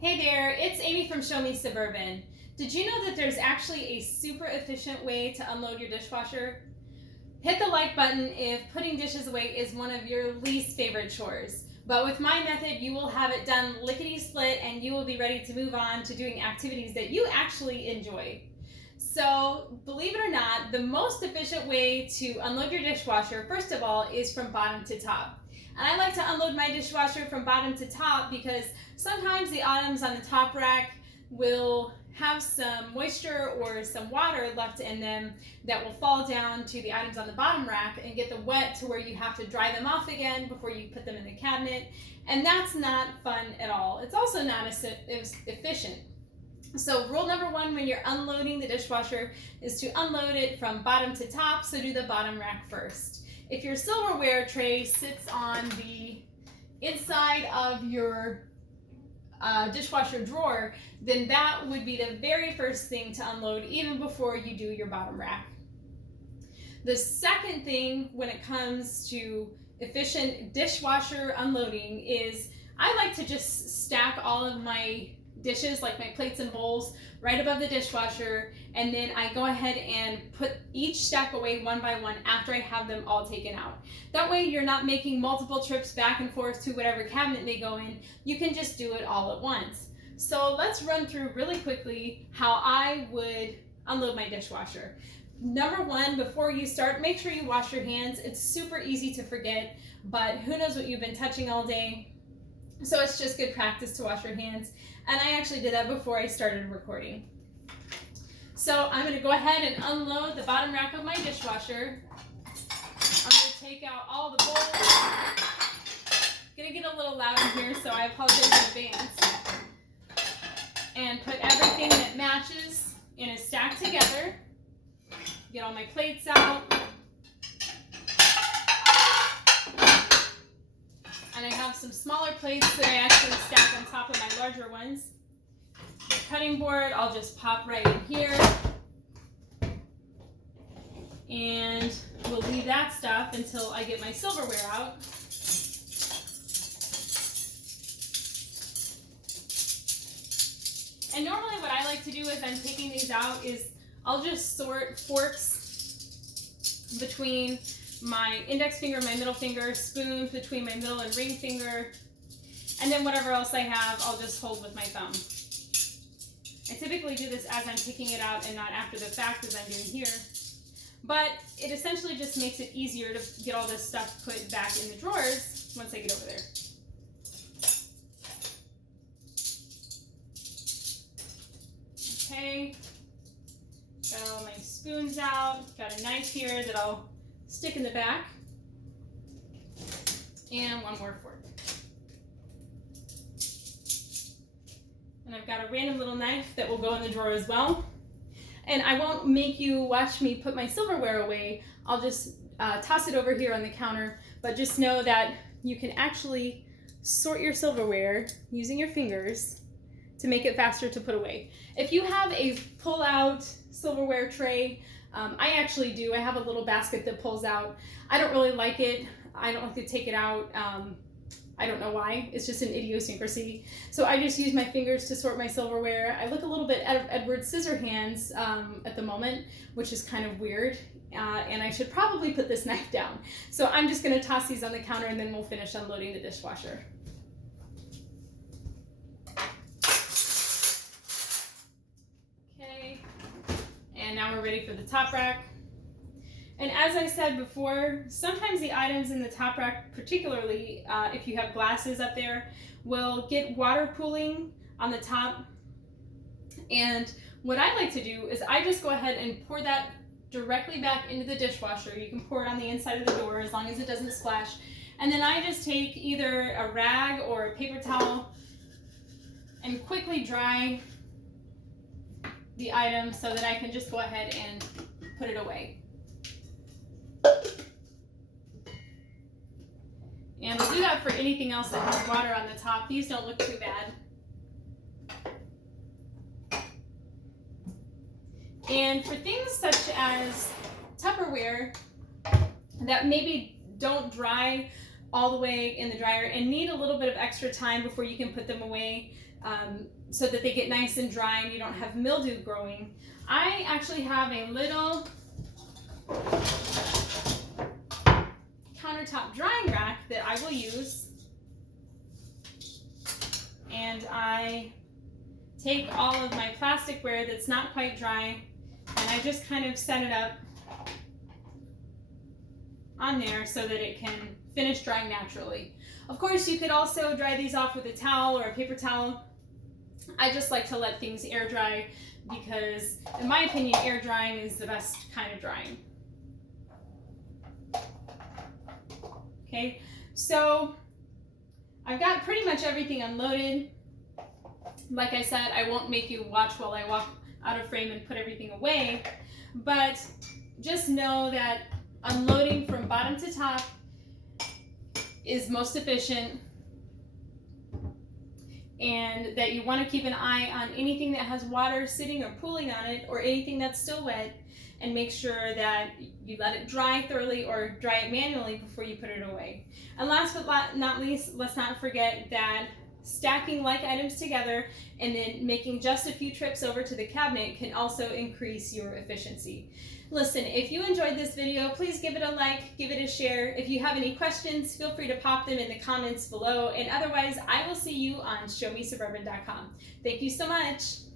Hey there, it's Amy from ShowMe Suburban. Did you know that there's actually a super efficient way to unload your dishwasher? Hit the like button if putting dishes away is one of your least favorite chores. But with my method, you will have it done lickety-split and you will be ready to move on to doing activities that you actually enjoy. So, believe it or not, the most efficient way to unload your dishwasher, first of all, is from bottom to top. And I like to unload my dishwasher from bottom to top because sometimes the items on the top rack will have some moisture or some water left in them that will fall down to the items on the bottom rack and get them wet to where you have to dry them off again before you put them in the cabinet. And that's not fun at all. It's also not as efficient. So rule number one when you're unloading the dishwasher is to unload it from bottom to top, so do the bottom rack first. If your silverware tray sits on the inside of your dishwasher drawer, then that would be the very first thing to unload even before you do your bottom rack. The second thing when it comes to efficient dishwasher unloading is I like to just stack all of my dishes, like my plates and bowls, right above the dishwasher, and then I go ahead and put each stack away one by one after I have them all taken out. That way you're not making multiple trips back and forth to whatever cabinet they go in. You can just do it all at once. So let's run through really quickly how I would unload my dishwasher. Number one, before you start, make sure you wash your hands. It's super easy to forget, but who knows what you've been touching all day. So it's just good practice to wash your hands. And I actually did that before I started recording. So I'm going to go ahead and unload the bottom rack of my dishwasher. I'm going to take out all the bowls. Going to get a little loud in here, so I apologize in advance. And put everything that matches in a stack together. Get all my plates out. And I have some smaller plates that I actually stack on top of my larger ones. The cutting board, I'll just pop right in here. And we'll leave that stuff until I get my silverware out. And normally what I like to do as I'm taking these out is I'll just sort forks between my index finger, my middle finger, spoons between my middle and ring finger, and then whatever else I have, I'll just hold with my thumb. I typically do this as I'm picking it out and not after the fact as I'm doing here, but it essentially just makes it easier to get all this stuff put back in the drawers once I get over there. Okay, got all my spoons out, got a knife here that I'll stick in the back, and one more fork. And I've got a random little knife that will go in the drawer as well. And I won't make you watch me put my silverware away. I'll just toss it over here on the counter, but just know that you can actually sort your silverware using your fingers to make it faster to put away. If you have a pull-out silverware tray, I actually do. I have a little basket that pulls out. I don't really like it. I don't like to take it out. I don't know why. It's just an idiosyncrasy. So I just use my fingers to sort my silverware. I look a little bit at Edward Scissorhands at the moment, which is kind of weird. And I should probably put this knife down. So I'm just going to toss these on the counter and then we'll finish unloading the dishwasher. And now we're ready for the top rack. And as I said before, sometimes the items in the top rack, particularly if you have glasses up there, will get water pooling on the top. And what I like to do is I just go ahead and pour that directly back into the dishwasher. You can pour it on the inside of the door as long as it doesn't splash. And then I just take either a rag or a paper towel and quickly dry the item so that I can just go ahead and put it away. And we'll do that for anything else that has water on the top. These don't look too bad. And for things such as Tupperware that maybe don't dry all the way in the dryer and need a little bit of extra time before you can put them away, so that they get nice and dry and you don't have mildew growing. I actually have a little countertop drying rack that I will use, and I take all of my plasticware that's not quite dry and I just kind of set it up on there so that it can finish drying naturally. Of course, you could also dry these off with a towel or a paper towel. I just like to let things air dry because, in my opinion, air drying is the best kind of drying. Okay, so I've got pretty much everything unloaded. Like I said, I won't make you watch while I walk out of frame and put everything away, but just know that unloading from bottom to top is most efficient, and that you want to keep an eye on anything that has water sitting or pooling on it, or anything that's still wet, and make sure that you let it dry thoroughly or dry it manually before you put it away. And last but not least, let's not forget that stacking like items together and then making just a few trips over to the cabinet can also increase your efficiency. Listen, if you enjoyed this video, please give it a like, give it a share. If you have any questions, feel free to pop them in the comments below. And otherwise, I will see you on showmesuburban.com. Thank you so much.